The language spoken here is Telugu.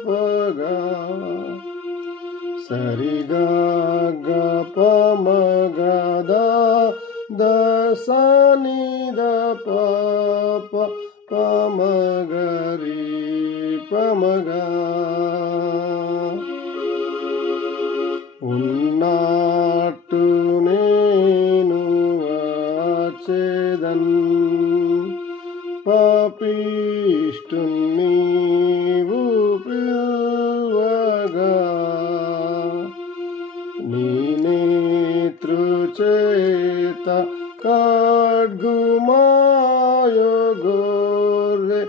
పగా సరిగా గపమగదా దసని దప పమగరి పమగా ఉన్నట్టు నేను వచ్చేదన్ పాపిష్టుని నీవు పిలువగా నీ నేత్రుచేత ఖడ్గుమాయో గొర్రె